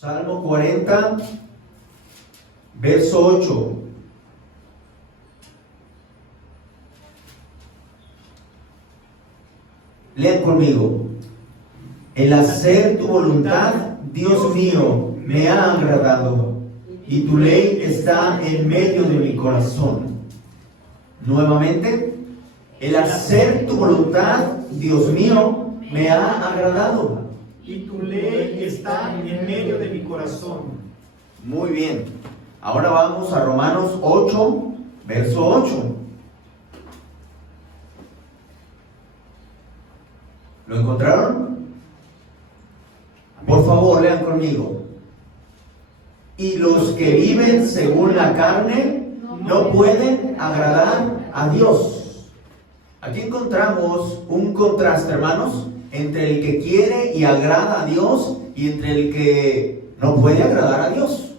Salmo 40, verso 8. Lean conmigo. El hacer tu voluntad, Dios mío, me ha agradado, y tu ley está en medio de mi corazón. Nuevamente, el hacer tu voluntad, Dios mío, me ha agradado, y tu ley está en medio de mi corazón. Muy bien. Ahora vamos a Romanos 8, verso 8. ¿Lo encontraron? Por favor, lean conmigo. Y los que viven según la carne no pueden agradar a Dios. Aquí encontramos un contraste, hermanos, entre el que quiere y agrada a Dios y entre el que no puede agradar a Dios.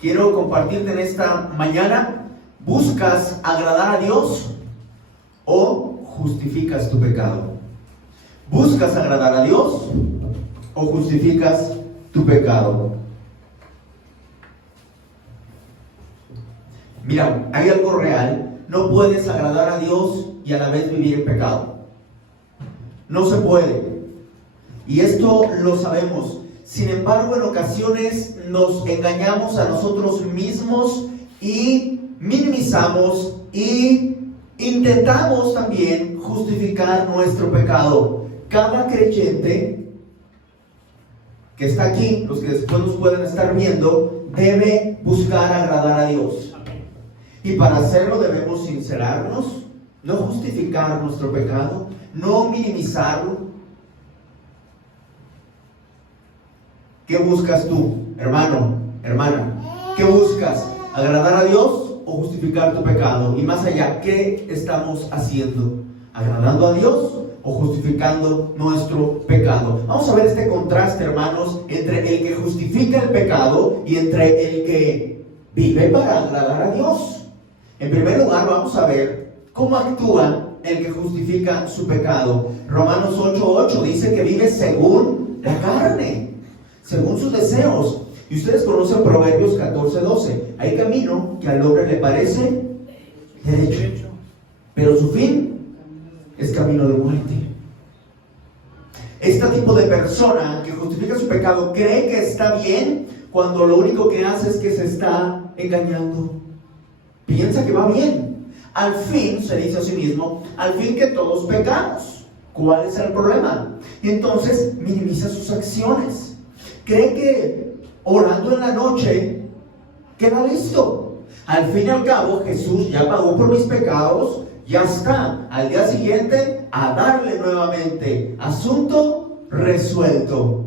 Quiero compartirte en esta mañana: ¿buscas agradar a Dios o justificas tu pecado? ¿Buscas agradar a Dios o justificas tu pecado? Mira, hay algo real. No puedes agradar a Dios y a la vez vivir en pecado. No se puede. Y esto lo sabemos. Sin embargo, en ocasiones nos engañamos a nosotros mismos y minimizamos y intentamos también justificar nuestro pecado. Cada creyente que está aquí, los que después nos pueden estar viendo, debe buscar agradar a Dios. Y para hacerlo debemos sincerarnos, no justificar nuestro pecado, no minimizarlo. ¿Qué buscas tú, hermano, hermana? ¿Qué buscas? ¿Agradar a Dios o justificar tu pecado? Y más allá, ¿qué estamos haciendo? ¿Agradando a Dios o justificando nuestro pecado? Vamos a ver este contraste, hermanos, entre el que justifica el pecado y entre el que vive para agradar a Dios. En primer lugar, vamos a ver cómo actúa el que justifica su pecado. Romanos 8:8 dice que vive según la carne, según sus deseos. Y ustedes conocen Proverbios 14:12. Hay camino que al hombre le parece derecho, pero su fin es camino de muerte. Este tipo de persona que justifica su pecado cree que está bien cuando lo único que hace es que se está engañando. Piensa que va bien. Al fin, se dice a sí mismo, al fin que todos pecamos. ¿Cuál es el problema? Y entonces minimiza sus acciones. Cree que orando en la noche queda listo. Al fin y al cabo, Jesús ya pagó por mis pecados, ya está. Al día siguiente, a darle nuevamente. Asunto resuelto.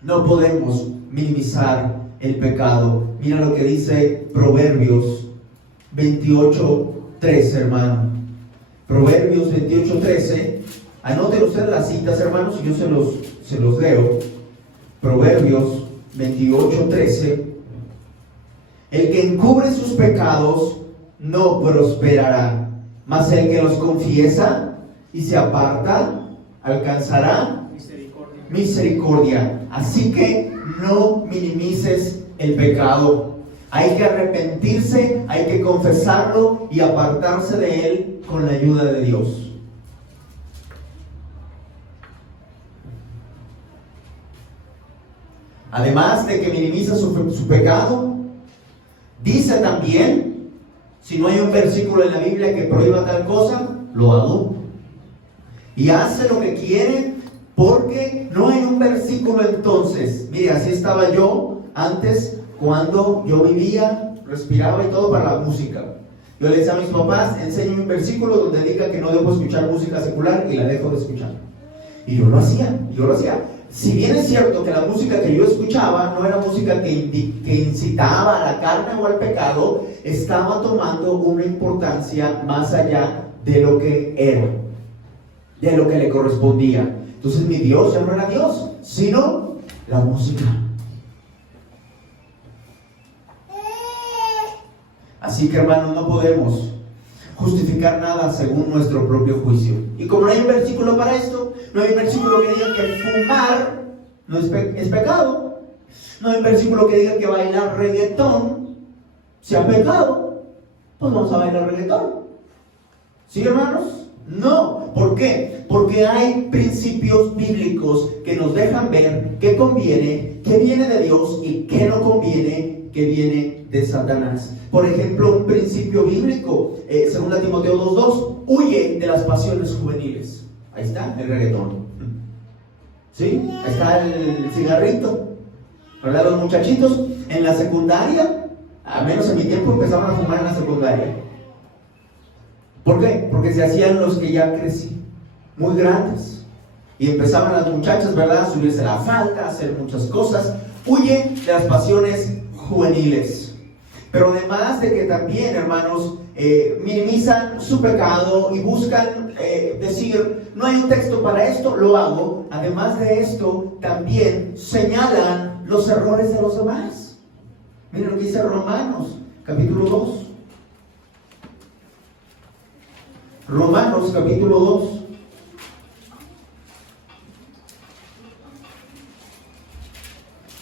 No podemos minimizar el pecado. Mira lo que dice Proverbios 28:13, hermano. Proverbios 28:13. Anoten ustedes las citas, hermanos, y yo se los leo. Proverbios 28:13. El que encubre sus pecados no prosperará, mas el que los confiesa y se aparta alcanzará misericordia. Así que no minimices el pecado. Hay que arrepentirse, hay que confesarlo y apartarse de él con la ayuda de Dios. Además de que minimiza su pecado, dice también, si no hay un versículo en la Biblia que prohíba tal cosa, lo hago. Y hace lo que quiere porque no hay un versículo entonces. Mire, así estaba yo antes cuando yo vivía, respiraba y todo para la música. Yo le decía a mis papás, enséñame un versículo donde diga que no debo escuchar música secular y la dejo de escuchar. Y yo lo hacía. Si bien es cierto que la música que yo escuchaba no era música que incitaba a la carne o al pecado, estaba tomando una importancia más allá de lo que era, de lo que le correspondía. Entonces mi Dios ya no era Dios, sino la música. Así que, hermanos, no podemos justificar nada según nuestro propio juicio. Y como no hay un versículo para esto, no hay un versículo que diga que fumar no es, es pecado. No hay un versículo que diga que bailar reggaetón sea pecado. Pues vamos a bailar reggaetón. ¿Sí, hermanos? No. ¿Por qué? Porque hay principios bíblicos que nos dejan ver qué conviene, qué viene de Dios y qué no conviene, qué viene de Satanás. Por ejemplo, un principio bíblico, 2 Timoteo 2:2, huye de las pasiones juveniles. Ahí está el reggaetón. ¿Sí? Ahí está el cigarrito. ¿Verdad? Los muchachitos en la secundaria, al menos en mi tiempo, empezaban a fumar en la secundaria. ¿Por qué? Porque se hacían los que ya crecí, muy grandes. Y empezaban las muchachas, ¿verdad?, a subirse la falda, a hacer muchas cosas. Huye de las pasiones juveniles. Pero además de que también, hermanos, minimizan su pecado y buscan decir, no hay un texto para esto, lo hago. Además de esto, también señalan los errores de los demás. Miren lo que dice Romanos, capítulo 2. Romanos, capítulo 2.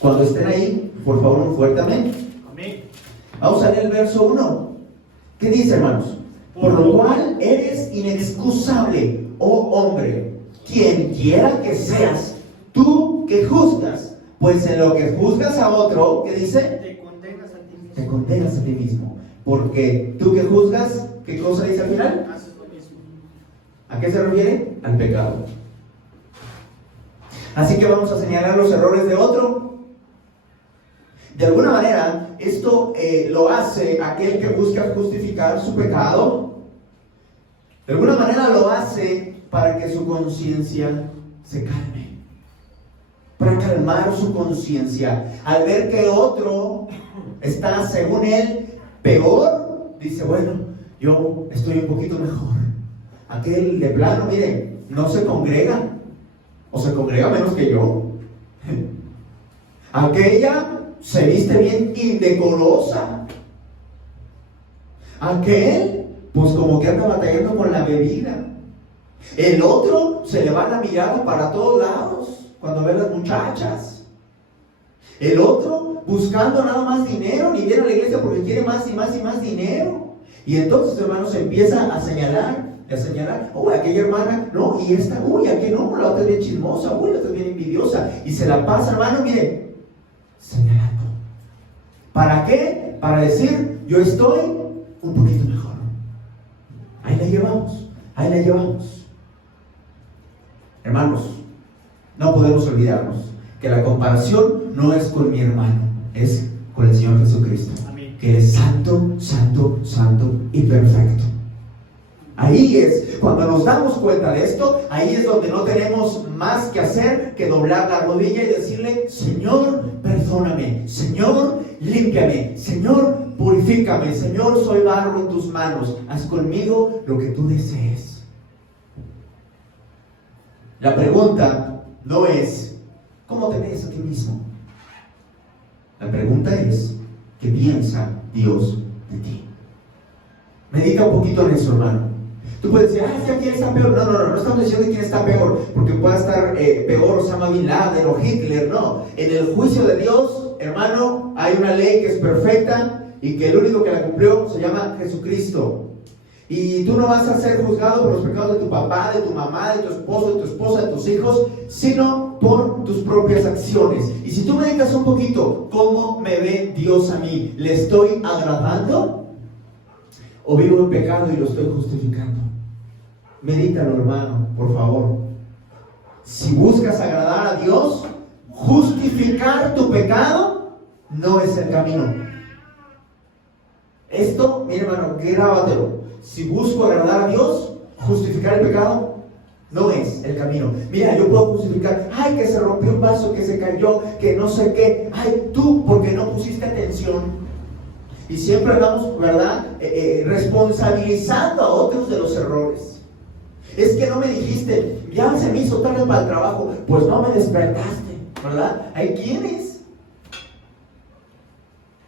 Cuando estén ahí, por favor, un fuerte amén. Amén. Vamos a leer el verso 1. ¿Qué dice, hermanos? Por lo cual eres inexcusable, oh hombre, quien quiera que seas, tú que juzgas, pues en lo que juzgas a otro, ¿qué dice? Te condenas a ti mismo. Te condenas a ti mismo. Porque tú que juzgas, ¿qué cosa dice al final? Haces lo mismo. ¿A qué se refiere? Al pecado. Así que vamos a señalar los errores de otro. De alguna manera, esto lo hace aquel que busca justificar su pecado. De alguna manera lo hace para que su conciencia se calme. Para calmar su conciencia. Al ver que otro está, según él, peor, dice, bueno, yo estoy un poquito mejor. Aquel de plano, mire, no se congrega. O se congrega menos que yo. Aquella se viste bien indecorosa. Aquel, pues como que anda batallando con la bebida. El otro se le va la mirada para todos lados cuando ve a las muchachas. El otro buscando nada más dinero, ni viene a la iglesia porque quiere más y más y más dinero. Y entonces, hermanos, se empieza a señalar, aquella hermana, no, y esta, aquí no, la otra es bien chismosa, la otra es bien envidiosa. Y se la pasa, hermano, mire, señalando. ¿Para qué? Para decir, yo estoy un poquito mejor. Ahí la llevamos. Hermanos, no podemos olvidarnos que la comparación no es con mi hermano, es con el Señor Jesucristo. Amén. Que es santo, santo, santo y perfecto. Ahí es, cuando nos damos cuenta de esto, ahí es donde no tenemos más que hacer que doblar la rodilla y decirle, Señor, perdóname, Señor, límpiame, Señor, purifícame, Señor, soy barro en tus manos, haz conmigo lo que tú desees. La pregunta no es, ¿cómo te ves a ti mismo? La pregunta es, ¿qué piensa Dios de ti? Medita un poquito en eso, hermano. Tú puedes decir, es que quién está peor. No estamos diciendo de quién está peor, porque puede estar peor Osama Bin Laden o Hitler. No, en el juicio de Dios, hermano, hay una ley que es perfecta y que el único que la cumplió se llama Jesucristo. Y tú no vas a ser juzgado por los pecados de tu papá, de tu mamá, de tu esposo, de tu esposa, de tus hijos, sino por tus propias acciones. Y si tú me dedicas un poquito, ¿cómo me ve Dios a mí? ¿Le estoy agradando? ¿O vivo en pecado y lo estoy justificando? Medítalo, hermano, por favor. Si buscas agradar a Dios, justificar tu pecado no es el camino. Esto, mi hermano, grábatelo. Si busco agradar a Dios, justificar el pecado no es el camino. Mira, yo puedo justificar, que se rompió un vaso, que se cayó, que no sé qué. Tú, porque no pusiste atención. Y siempre andamos, ¿verdad?, responsabilizando a otros de los errores. Es que no me dijiste, ya se me hizo tarde para el trabajo, pues no me despertaste, ¿verdad? ¿Hay quienes?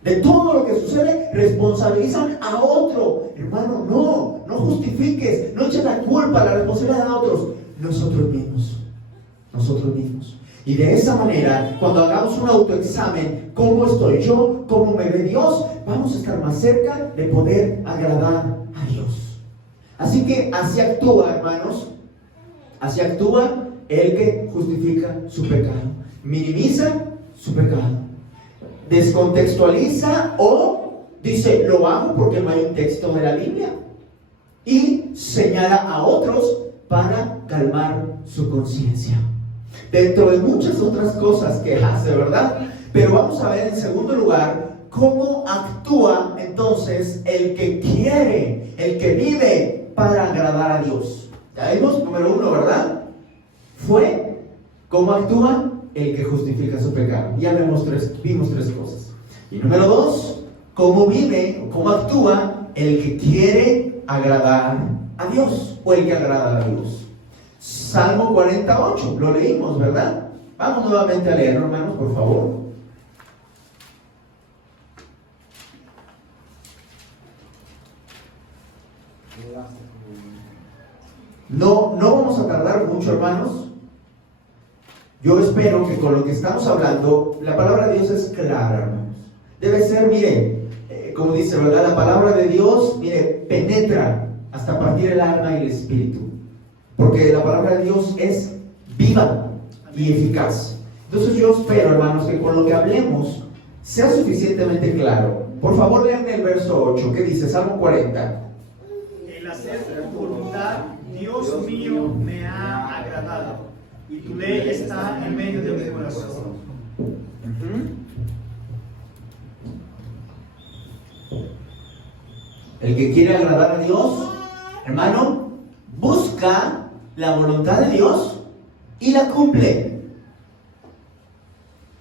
De todo lo que sucede, responsabilizan a otro. Hermano, no justifiques, no eches la culpa, la responsabilidad a otros. Nosotros mismos. Y de esa manera, cuando hagamos un autoexamen, ¿cómo estoy yo? ¿Cómo me ve Dios? Vamos a estar más cerca de poder agradar a Dios. Así que así actúa, hermanos. Así actúa el que justifica su pecado. Minimiza su pecado. Descontextualiza o dice, lo hago porque no hay un texto de la Biblia. Y señala a otros para calmar su conciencia. Dentro de muchas otras cosas que hace, ¿verdad? Pero vamos a ver en segundo lugar cómo actúa entonces el que quiere, el que vive para agradar a Dios. Ya vimos, número 1, ¿verdad? Fue cómo actúa el que justifica su pecado. Ya vimos tres cosas. Y número 2, cómo vive, cómo actúa el que quiere agradar a Dios o el que agrada a Dios. Salmo 48, lo leímos, ¿verdad? Vamos nuevamente a leerlo, hermanos, por favor. No vamos a tardar mucho, hermanos. Yo espero que con lo que estamos hablando, la palabra de Dios es clara, hermanos. Debe ser, mire, como dice, ¿verdad? La palabra de Dios, mire, penetra hasta partir el alma y el espíritu. Porque la palabra de Dios es viva y eficaz. Entonces yo espero, hermanos, que con lo que hablemos sea suficientemente claro. Por favor, lean el verso 8, que dice, Salmo 40. El hacer tu voluntad, Dios mío, me ha agradado, y tu ley está en medio de mi corazón. El que quiere agradar a Dios, hermano, busca la voluntad de Dios y la cumple.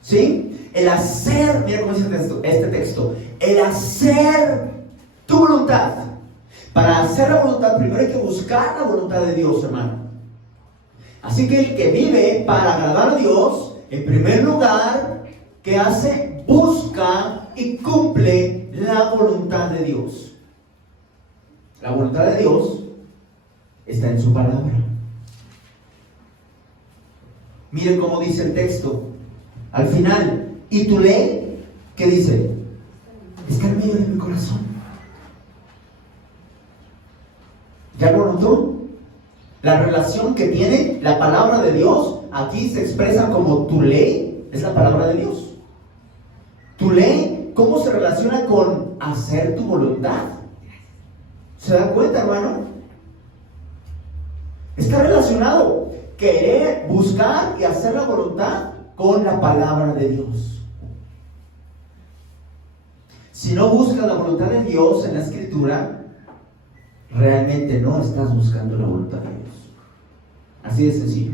¿Sí? El hacer, mira cómo dice este texto, el hacer tu voluntad. Para hacer la voluntad, primero hay que buscar la voluntad de Dios, hermano. Así que el que vive para agradar a Dios, en primer lugar, ¿qué hace? Busca y cumple la voluntad de Dios. La voluntad de Dios está en su palabra. Miren cómo dice el texto. Al final, ¿y tu ley? ¿Qué dice? Está en medio de mi corazón. ¿Ya lo notó? La relación que tiene la palabra de Dios, aquí se expresa como tu ley, es la palabra de Dios. Tu ley, ¿cómo se relaciona con hacer tu voluntad? ¿Se da cuenta, hermano? Está relacionado querer, buscar y hacer la voluntad con la palabra de Dios. Si no buscas la voluntad de Dios en la Escritura, realmente no estás buscando la voluntad de Dios. Así de sencillo.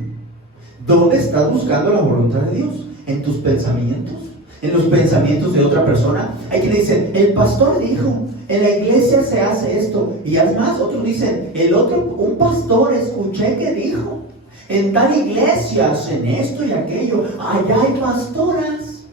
¿Dónde estás buscando la voluntad de Dios? ¿En tus pensamientos? ¿En los pensamientos de otra persona? Hay quienes dicen, el pastor dijo, en la iglesia se hace esto. Y además otros dicen, un pastor escuché que dijo, en tal iglesia hacen esto y aquello. Allá hay pastoras,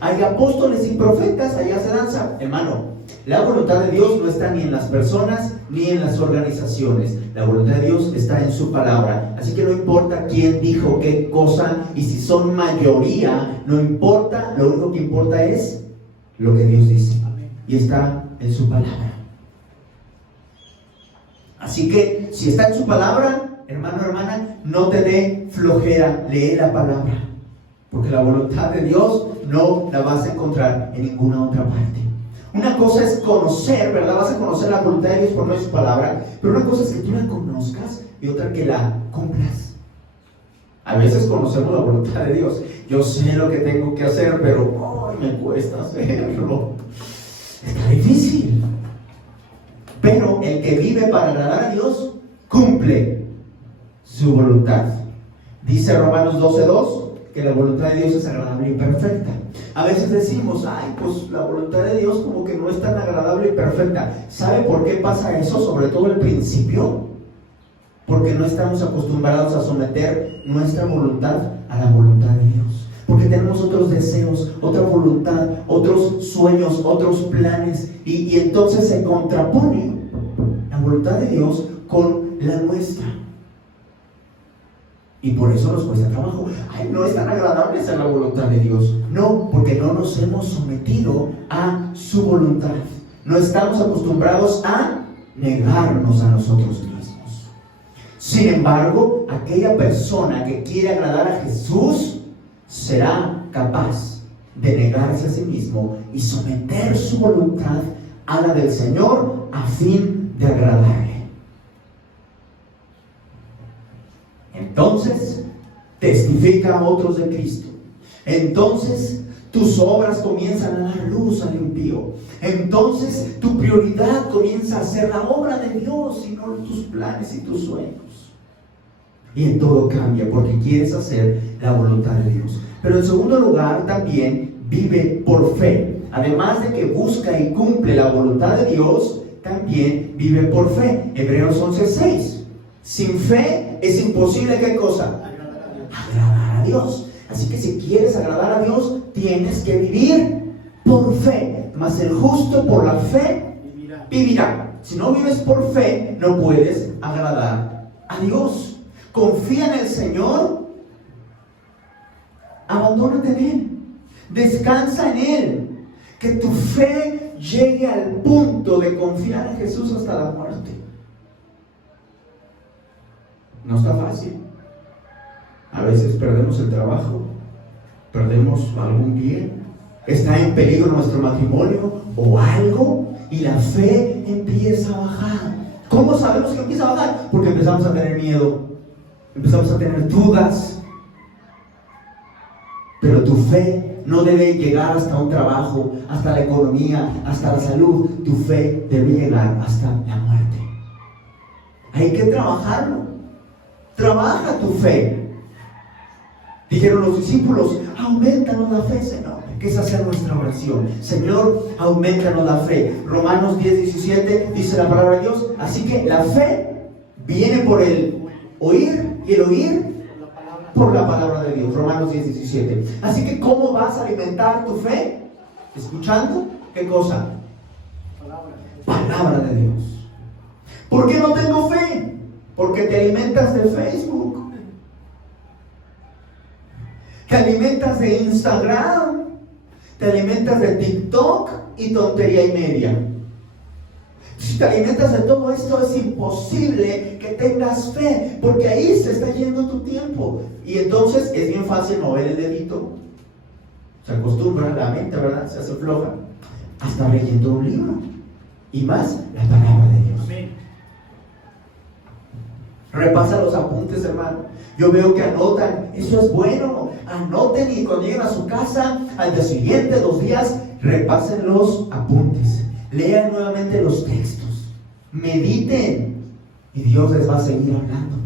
hay apóstoles y profetas, allá se danza. Hermano, la voluntad de Dios no está ni en las personas ni en las organizaciones. La voluntad de Dios está en su palabra. Así que no importa quién dijo qué cosa, y si son mayoría, no importa. Lo único que importa es lo que Dios dice, y está en su palabra. Así que si está en su palabra, hermano, hermana, no te dé flojera, lee la palabra, porque la voluntad de Dios no la vas a encontrar en ninguna otra parte. Una cosa es conocer, ¿verdad? Vas a conocer la voluntad de Dios por medio de su palabra, pero una cosa es que tú la conozcas y otra que la cumplas. A veces conocemos la voluntad de Dios. Yo sé lo que tengo que hacer, pero me cuesta hacerlo. Está difícil. Pero el que vive para agradar a Dios, cumple su voluntad. Dice Romanos 12:2 que la voluntad de Dios es agradable y perfecta. A veces decimos, ay, pues la voluntad de Dios como que no es tan agradable y perfecta. ¿Sabe por qué pasa eso? Sobre todo al principio. Porque no estamos acostumbrados a someter nuestra voluntad a la voluntad de Dios. Porque tenemos otros deseos, otra voluntad, otros sueños, otros planes. Y entonces se contrapone la voluntad de Dios con la nuestra. Y por eso nos cuesta trabajo. Ay, no es tan agradable hacer la voluntad de Dios. No, porque no nos hemos sometido a su voluntad. No estamos acostumbrados a negarnos a nosotros mismos. Sin embargo, aquella persona que quiere agradar a Jesús será capaz de negarse a sí mismo y someter su voluntad a la del Señor a fin de agradarle. Entonces, testifica a otros de Cristo. Entonces, tus obras comienzan a dar luz al impío. Entonces, tu prioridad comienza a ser la obra de Dios y no tus planes y tus sueños. Y en todo cambia porque quieres hacer la voluntad de Dios. Pero en segundo lugar, también vive por fe. Además de que busca y cumple la voluntad de Dios, también vive por fe. Hebreos 11:6. Sin fe es imposible, ¿qué cosa? Agradar a Dios. Así que si quieres agradar a Dios, tienes que vivir por fe. Mas el justo por la fe vivirá. Si no vives por fe, no puedes agradar a Dios. Confía en el Señor. Abandónate en Él. Descansa en Él. Que tu fe llegue al punto de confiar en Jesús hasta la muerte. No está fácil. A veces perdemos el trabajo, perdemos algún bien, está en peligro nuestro matrimonio o algo, y la fe empieza a bajar. ¿Cómo sabemos que empieza a bajar? Porque empezamos a tener miedo, empezamos a tener dudas. Pero tu fe no debe llegar hasta un trabajo, hasta la economía, hasta la salud. Tu fe debe llegar hasta la muerte. Hay que trabajarlo. Trabaja tu fe. Dijeron los discípulos: aumentanos la fe, Señor. Que es hacer nuestra oración. Señor, aumentanos la fe. Romanos 10:17 dice la palabra de Dios. Así que la fe viene por el oír, y el oír por la palabra de Dios. Romanos 10:17. Así que ¿cómo vas a alimentar tu fe? Escuchando, ¿qué cosa? Palabra de Dios. ¿Por qué no tengo fe? Porque te alimentas de Facebook, te alimentas de Instagram, te alimentas de TikTok y tontería y media. Si te alimentas de todo esto, es imposible que tengas fe, porque ahí se está yendo tu tiempo. Y entonces es bien fácil mover el dedito. Se acostumbra la mente, ¿verdad? Se hace floja. Hasta leyendo un libro. Y más, la palabra de Dios. Amén. Repasa los apuntes, hermano. Yo veo que anotan. Eso es bueno. Anoten, y cuando lleguen a su casa, al día siguiente, 2 días, repasen los apuntes. Lean nuevamente los textos. Mediten. Y Dios les va a seguir hablando.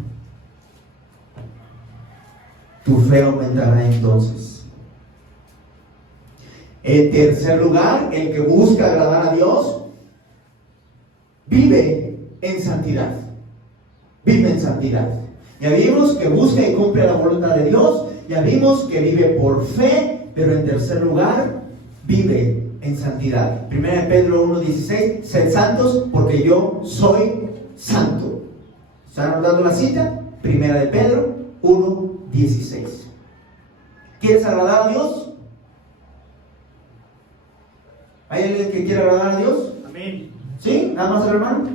Tu fe aumentará entonces. En tercer lugar, el que busca agradar a Dios vive en santidad. Vive en santidad. Ya vimos que busca y cumple la voluntad de Dios. Ya vimos que vive por fe. Pero en tercer lugar, vive en santidad. 1 Pedro 1:16. Sed santos porque yo soy santo. ¿Están anotando la cita? 1 Pedro 1:16. ¿Quieres agradar a Dios? ¿Hay alguien que quiere agradar a Dios? Amén. ¿Sí? ¿Nada más el hermano?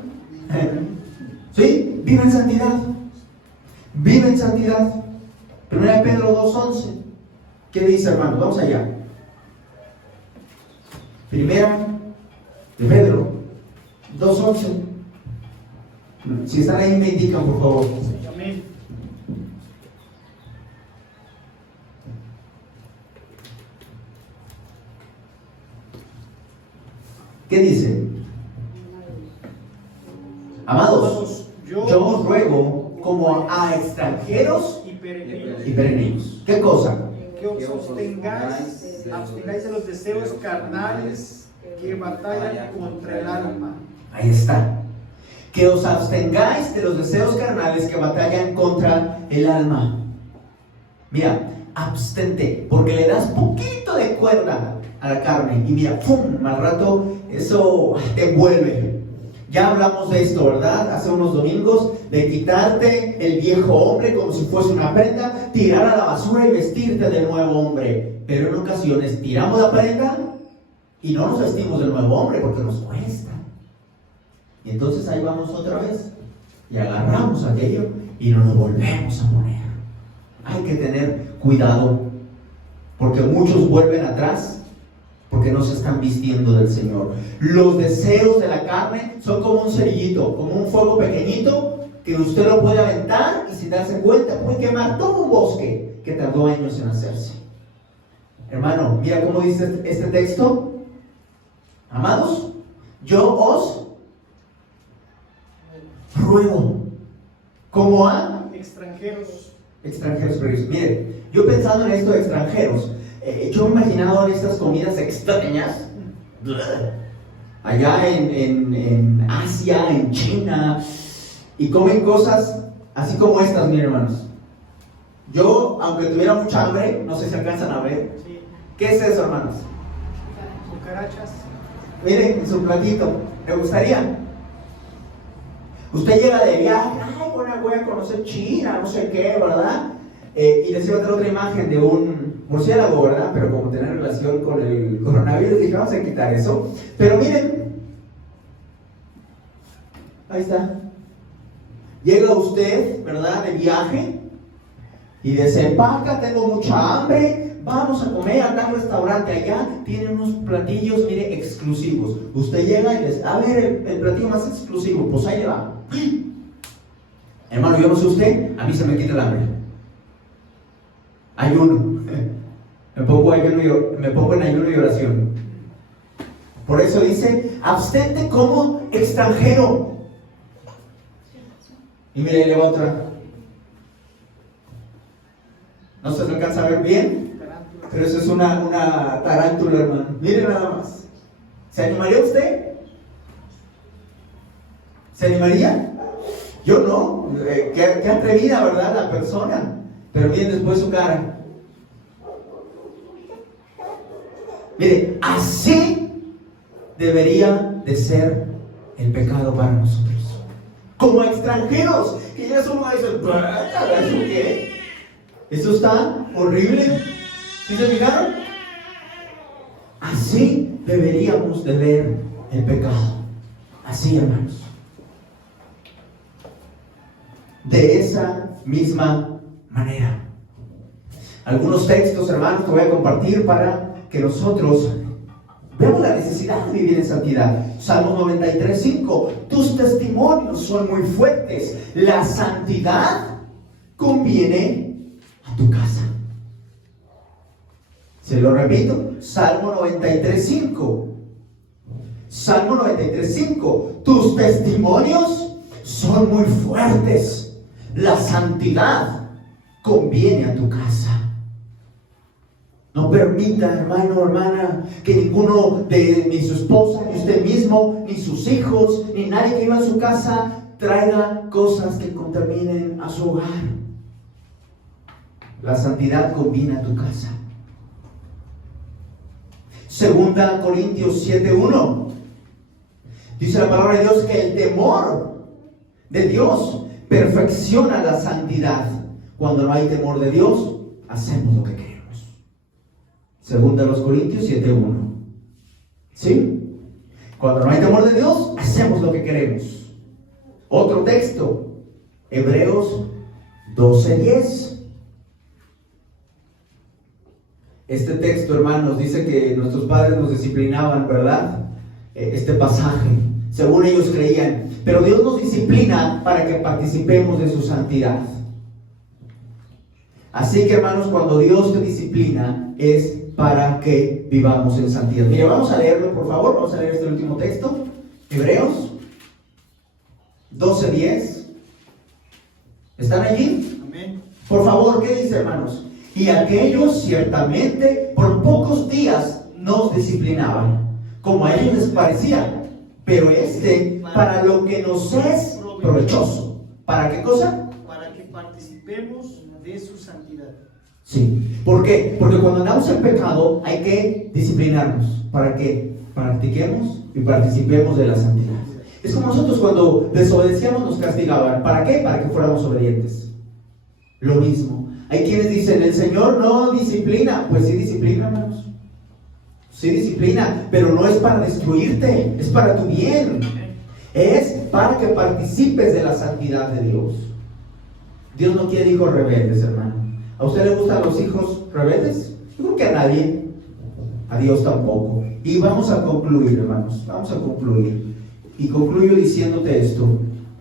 ¿Sí? Vive en santidad. Vive en santidad. 1 Pedro 2:11. ¿Qué dice, hermano? Vamos allá. 1 de Pedro 2:11. Si están ahí, me indican, por favor. Amén. ¿Qué dice? Amados, yo os ruego como a extranjeros y peregrinos y peregrinos. ¿Qué cosa? que os abstengáis de los deseos carnales que batallan contra el alma. Ahí está. Que os abstengáis de los deseos carnales que batallan contra el alma. Mira, abstente, porque le das poquito de cuerda a la carne y mira, ¡pum!, al rato eso te envuelve. Ya hablamos de esto, ¿verdad? Hace unos domingos, de quitarte el viejo hombre como si fuese una prenda, tirar a la basura y vestirte del nuevo hombre. Pero en ocasiones tiramos la prenda y no nos vestimos del nuevo hombre porque nos cuesta. Y entonces ahí vamos otra vez y agarramos aquello y nos lo volvemos a poner. Hay que tener cuidado porque muchos vuelven atrás porque no se están vistiendo del Señor. Los deseos de la carne son como un cerillito, como un fuego pequeñito que usted lo puede aventar y sin darse cuenta puede quemar todo un bosque que tardó años en hacerse. Hermano, mira cómo dice este texto. Amados, yo os ruego como a extranjeros. Pero mire, yo pensando en esto de extranjeros, yo me he imaginado en estas comidas extrañas allá en Asia, en China, y comen cosas así como estas, miren hermanos. Yo, aunque tuviera mucha hambre, no sé si alcanzan a ver. Sí. ¿Qué es eso, hermanos? Cucarachas. Miren, en su platito, ¿le gustaría? Usted llega de viaje, ay, bueno, voy a conocer China, no sé qué, ¿verdad? Y les iba a traer otra imagen de un murciélago, ¿verdad? Pero como tiene relación con el coronavirus, dije, vamos a quitar eso. Pero miren, ahí está. Llega usted, ¿verdad? De viaje y desempaca, tengo mucha hambre, vamos a comer a tal restaurante allá, tienen unos platillos, mire, exclusivos. Usted llega y les, a ver, el platillo más exclusivo, pues ahí le va. Hermano, yo no sé usted, a mí se me quita el hambre. Ayuno. Me pongo en ayuno y oración. Por eso dice, abstente como extranjero. Y mire, le va otra. No se alcanza a ver bien, pero eso es una tarántula, hermano. Mire nada más. ¿Se animaría usted? ¿Se animaría? Yo no. Qué atrevida, ¿verdad? La persona. Pero miren después su cara. Mire, así debería de ser el pecado para nosotros. Como extranjeros, que ya son uno dice, ¿eso qué? Eso está horrible. ¿Sí se fijaron? Así deberíamos de ver el pecado. Así, hermanos. De esa misma manera. Algunos textos, hermanos, que voy a compartir para que nosotros veamos la necesidad de vivir en santidad. Salmo 93:5. Tus testimonios son muy fuertes. La santidad conviene a tu casa. Se lo repito. Salmo 93:5. Salmo 93:5. Tus testimonios son muy fuertes. La santidad conviene a tu casa. No permita, hermano o hermana, que ninguno de ni su esposa, ni usted mismo, ni sus hijos, ni nadie que viva en su casa traiga cosas que contaminen a su hogar. La santidad conviene a tu casa. Segunda Corintios 7:1. Dice la palabra de Dios que el temor de Dios perfecciona la santidad. Cuando no hay temor de Dios, hacemos lo que queremos. Segunda los Corintios 7:1. ¿Sí? Cuando no hay temor de Dios, hacemos lo que queremos. Otro texto, Hebreos 12:10. Este texto, hermanos, dice que nuestros padres nos disciplinaban, ¿verdad? Este pasaje, según ellos creían. Pero Dios nos disciplina para que participemos de su santidad. Así que, hermanos, cuando Dios te disciplina, es para que vivamos en santidad. Mire, vamos a leerlo, por favor. Vamos a leer este último texto. Hebreos 12:10. ¿Están allí? Amén. Por favor, ¿qué dice, hermanos? Y aquellos ciertamente por pocos días nos disciplinaban, como a ellos les parecía, pero para lo que nos es provechoso. ¿Para qué cosa? Para que participemos de su santidad. Sí. ¿Por qué? Porque cuando andamos en pecado hay que disciplinarnos para que practiquemos y participemos de la santidad. Es como nosotros cuando desobedecíamos nos castigaban. ¿Para qué? Para que fuéramos obedientes. Lo mismo. Hay quienes dicen, el Señor no disciplina. Pues sí disciplina, hermanos. Sí disciplina, pero no es para destruirte, es para tu bien. Es para que participes de la santidad de Dios. Dios no quiere hijos rebeldes, hermano. ¿A usted le gustan los hijos rebeldes? Yo creo que a nadie. A Dios tampoco. Y vamos a concluir, hermanos. Vamos a concluir. Y concluyo diciéndote esto.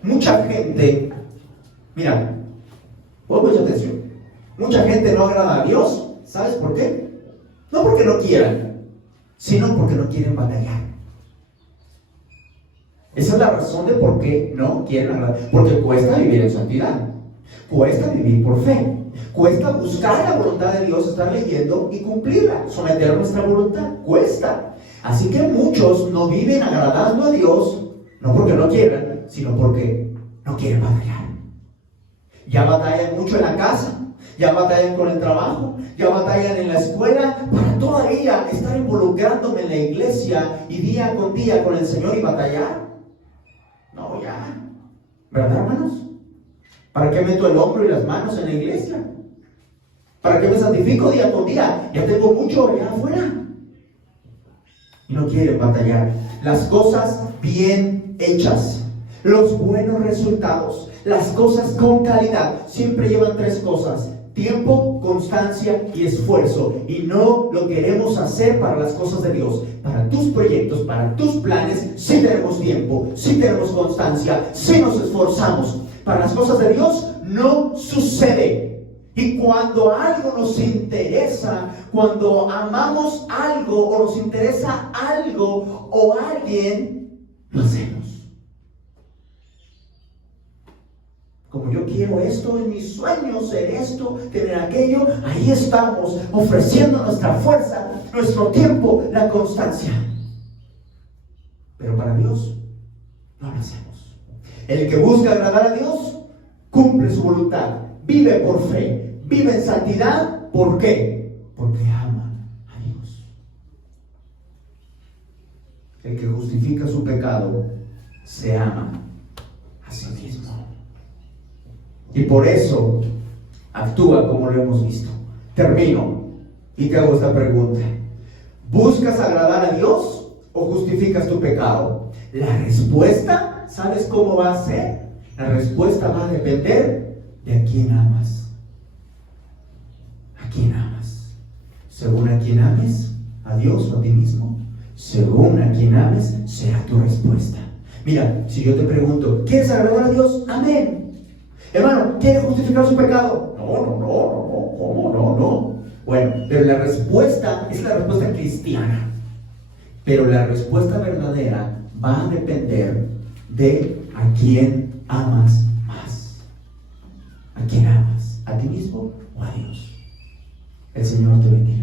Mucha gente, mira, pon mucha atención. Mucha gente no agrada a Dios. ¿Sabes por qué? No porque no quieran, sino porque no quieren batallar. Esa es la razón de por qué no quieren agradar. Porque cuesta vivir en santidad. Cuesta vivir por fe. Cuesta buscar la voluntad de Dios, estar leyendo y cumplirla, someter nuestra voluntad. Cuesta. Así que muchos no viven agradando a Dios, no porque no quieran, sino porque no quieren batallar. Ya batallan mucho en la casa, ya batallan con el trabajo, ya batallan en la escuela, para todavía estar involucrándome en la iglesia y día con día con el Señor y batallar. No, ya. ¿Verdad, hermanos? ¿Para qué meto el hombro y las manos en la iglesia? ¿Para qué me santifico día con día? Ya tengo mucho allá afuera. Y no quieren batallar. Las cosas bien hechas, los buenos resultados, las cosas con calidad, siempre llevan tres cosas: tiempo, constancia y esfuerzo. Y no lo queremos hacer para las cosas de Dios. Para tus proyectos, para tus planes, sí tenemos tiempo, sí tenemos constancia, sí nos esforzamos. Para las cosas de Dios no sucede. Y cuando algo nos interesa, cuando amamos algo o nos interesa algo o alguien, lo hacemos. Como yo quiero esto en mis sueños, ser esto, tener aquello, ahí estamos ofreciendo nuestra fuerza, nuestro tiempo, la constancia. Pero para Dios no lo hacemos. El que busca agradar a Dios cumple su voluntad, vive por fe, vive en santidad. ¿Por qué? Porque ama a Dios. El que justifica su pecado se ama a sí mismo. Y por eso actúa como lo hemos visto. Termino y te hago esta pregunta: ¿buscas agradar a Dios o justificas tu pecado? La respuesta, ¿sabes cómo va a ser? La respuesta va a depender de a quién amas. ¿A quién amas? Según a quién ames, a Dios o a ti mismo. Según a quién ames, será tu respuesta. Mira, si yo te pregunto, ¿quieres agradar a Dios? Amén. Hermano, ¿quieres justificar su pecado? No. ¿Cómo? No. Bueno, pero la respuesta es la respuesta cristiana. Pero la respuesta verdadera va a depender de a quién amas más. ¿A quién amas? ¿A ti mismo o a Dios? El Señor te bendiga.